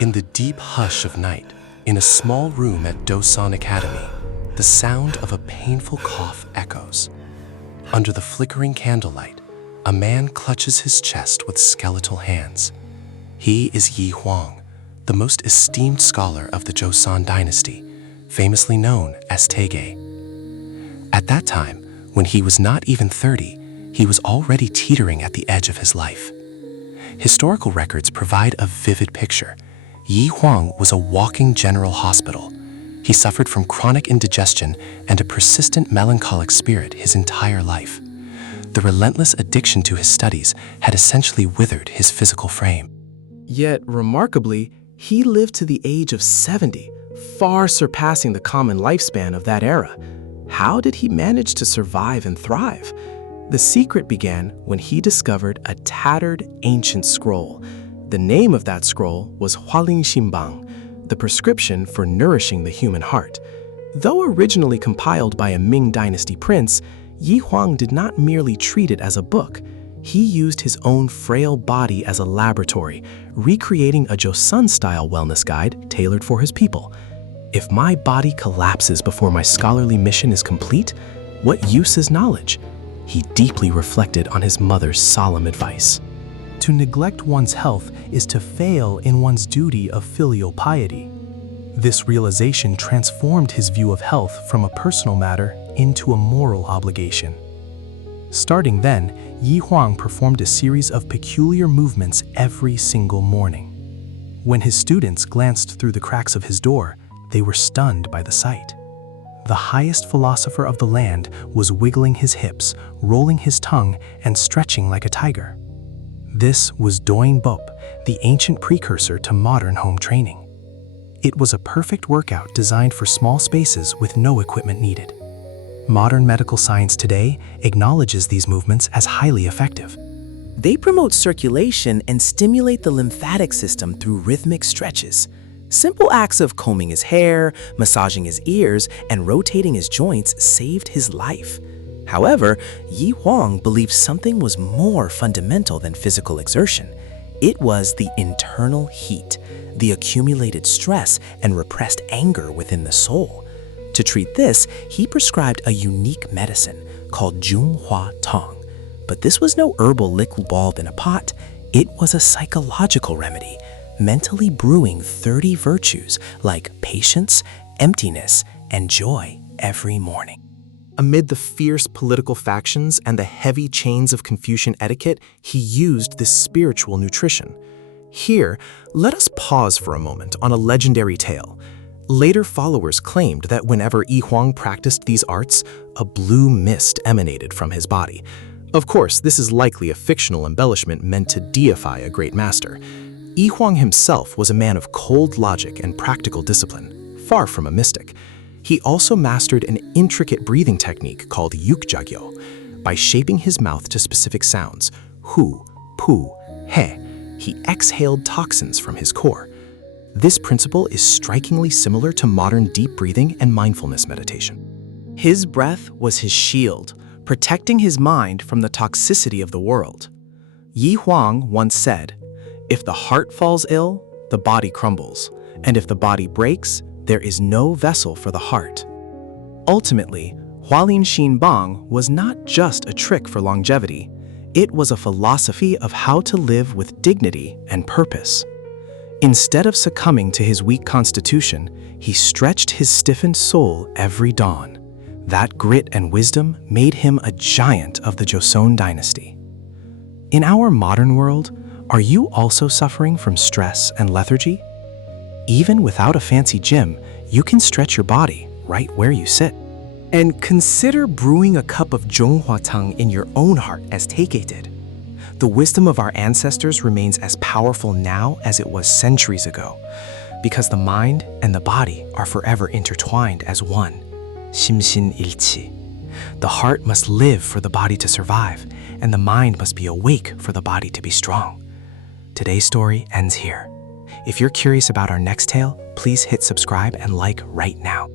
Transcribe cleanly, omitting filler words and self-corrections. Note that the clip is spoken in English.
In the deep hush of night, in a small room at Dosan Academy, the sound of a painful cough echoes. Under the flickering candlelight, a man clutches his chest with skeletal hands. He is Yi Hwang, the most esteemed scholar of the Joseon dynasty, famously known as Taige. At that time, when he was not even 30, he was already teetering at the edge of his life. Historical records provide a vivid picture. Yi Hwang was a walking general hospital. He suffered from chronic indigestion and a persistent melancholic spirit his entire life. The relentless addiction to his studies had essentially withered his physical frame. Yet, remarkably, he lived to the age of 70, far surpassing the common lifespan of that era. How did he manage to survive and thrive? The secret began when he discovered a tattered ancient scroll. The name of that scroll was Hwalinsimbang, the prescription for nourishing the human heart. Though originally compiled by a Ming Dynasty prince, Yi Hwang did not merely treat it as a book. He used his own frail body as a laboratory, recreating a Joseon-style wellness guide tailored for his people. If my body collapses before my scholarly mission is complete, what use is knowledge? He deeply reflected on his mother's solemn advice. To neglect one's health is to fail in one's duty of filial piety. This realization transformed his view of health from a personal matter into a moral obligation. Starting then, Yi Hwang performed a series of peculiar movements every single morning. When his students glanced through the cracks of his door, they were stunned by the sight. The highest philosopher of the land was wiggling his hips, rolling his tongue, and stretching like a tiger. This was Doin Bop, the ancient precursor to modern home training. It was a perfect workout designed for small spaces with no equipment needed. Modern medical science today acknowledges these movements as highly effective. They promote circulation and stimulate the lymphatic system through rhythmic stretches. Simple acts of combing his hair, massaging his ears, and rotating his joints saved his life. However, Yi Hwang believed something was more fundamental than physical exertion. It was the internal heat, the accumulated stress and repressed anger within the soul. To treat this, he prescribed a unique medicine called Junghwa Tong. But this was no herbal liquid bulb in a pot. It was a psychological remedy, mentally brewing 30 virtues like patience, emptiness, and joy every morning. Amid the fierce political factions and the heavy chains of Confucian etiquette, he used this spiritual nutrition. Here, let us pause for a moment on a legendary tale. Later followers claimed that whenever Yi Hwang practiced these arts, a blue mist emanated from his body. Of course, this is likely a fictional embellishment meant to deify a great master. Yi Hwang himself was a man of cold logic and practical discipline, far from a mystic. He also mastered an intricate breathing technique called yukjagyo. By shaping his mouth to specific sounds, hu, pu, he, he exhaled toxins from his core. This principle is strikingly similar to modern deep breathing and mindfulness meditation. His breath was his shield, protecting his mind from the toxicity of the world. Yi Hwang once said, "If the heart falls ill, the body crumbles, and if the body breaks, there is no vessel for the heart." Ultimately, Hwalinsimbang was not just a trick for longevity. It was a philosophy of how to live with dignity and purpose. Instead of succumbing to his weak constitution, he stretched his stiffened soul every dawn. That grit and wisdom made him a giant of the Joseon dynasty. In our modern world, are you also suffering from stress and lethargy? Even without a fancy gym, you can stretch your body right where you sit. And consider brewing a cup of Junghwa Tong in your own heart as Taige did. The wisdom of our ancestors remains as powerful now as it was centuries ago, because the mind and the body are forever intertwined as one. 심신일치. The heart must live for the body to survive, and the mind must be awake for the body to be strong. Today's story ends here. If you're curious about our next tale, please hit subscribe and like right now.